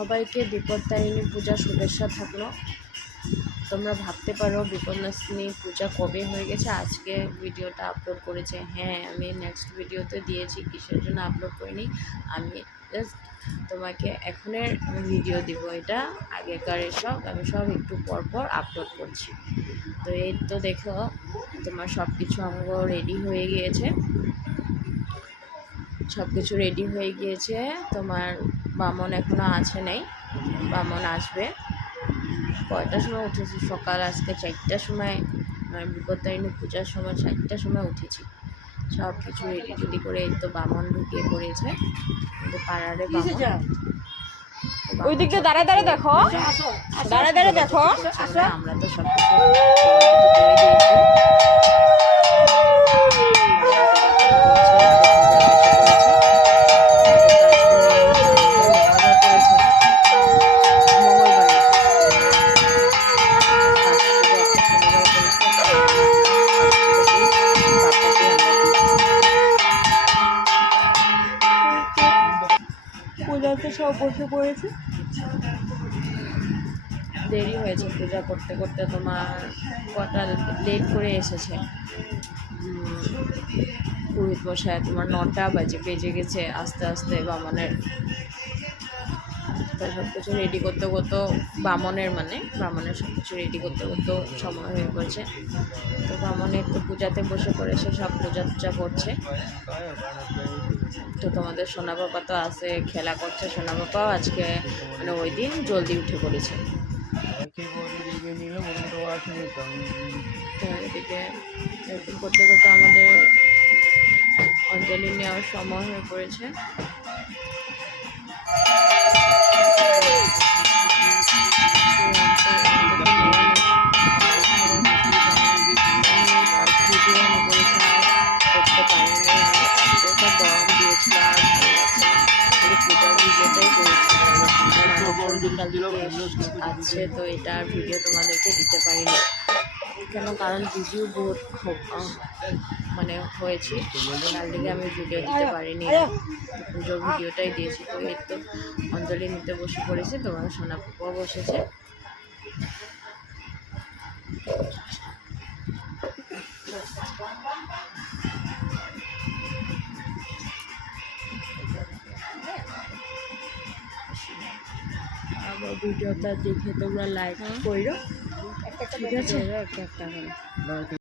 সবাইকে বিপত্তারিণী পূজা শুভেচ্ছা থাকলো। তোমরা ভাবতে পারো বিপন্নাসিনী পূজা কবে হয়ে গেছে, আজকে ভিডিওটা আপলোড করেছে। হ্যাঁ, আমি নেক্সট ভিডিওতে দিয়েছি, কিসের জন্য আপলোড করিনি। আমি জাস্ট তোমাকে এখনের ভিডিও দিব, এটা আগেকার এসব আমি সব একটু পর পর আপলোড করছি। তো এই তো দেখো তোমার সব কিছু আমাকে রেডি হয়ে গিয়েছে, সব কিছু রেডি হয়ে গিয়েছে। তোমার বামন এখনও আছে নাই, বামন আসবে। কয়টার সময় উঠেছি? সকাল আজকে 4টার সময়, বিপত্তারিণী পূজার সময় 4টার সময় উঠেছি। সব কিছু রেডি টেডি করে এই তো বামন ঢুকিয়ে পড়েছে, কিন্তু পাড়ারে বামন। ওই দিক দিয়ে দাঁড়ায় দাঁড়ায় দেখো, দাঁড়ায় দাঁড়ায় দেখো। আমরা তো সব কিছু করে দিয়েছি। পূজাতে সব বসে পড়েছে, দেরি হয়েছে পূজা করতে করতে। তোমার কটা লেট করে এসেছে পুরোহিত মশাই, তোমার 9টা বেজে গেছে আস্তে আস্তে বামনের। তো সব কিছু রেডি করতে করতে বামনের সব কিছু রেডি করতে করতে সময় হয়ে পড়ছে। তো বামনের তো পূজাতে বসে পড়েছে, সব পূজা করছে। তো তোমাদের সোনা বাবা তো আছে, খেলা করছে। সোনা বাবাও আজকে ওই দিন জলদি উঠে পড়েছে। তো এদিকে এরকম করতে করতে আমাদের অঞ্জলি নেওয়ার সময় হয়ে পড়েছে। আছে তো এটার ভিডিও তোমাদেরকে দিতে পারিনি কেন, কারণ ভিডিও বহুত হয়েছে, তার দিকে আমি ভিডিও দিতে পারিনি, পুজোর ভিডিওটাই দিয়েছি। তো এই তো অঞ্জলি নিতে বসে পড়েছে, তোমার সোনা পাপাও বসেছে। আবার ভিডিওটা দেখে তোমরা লাইক করো, ঠিক আছে?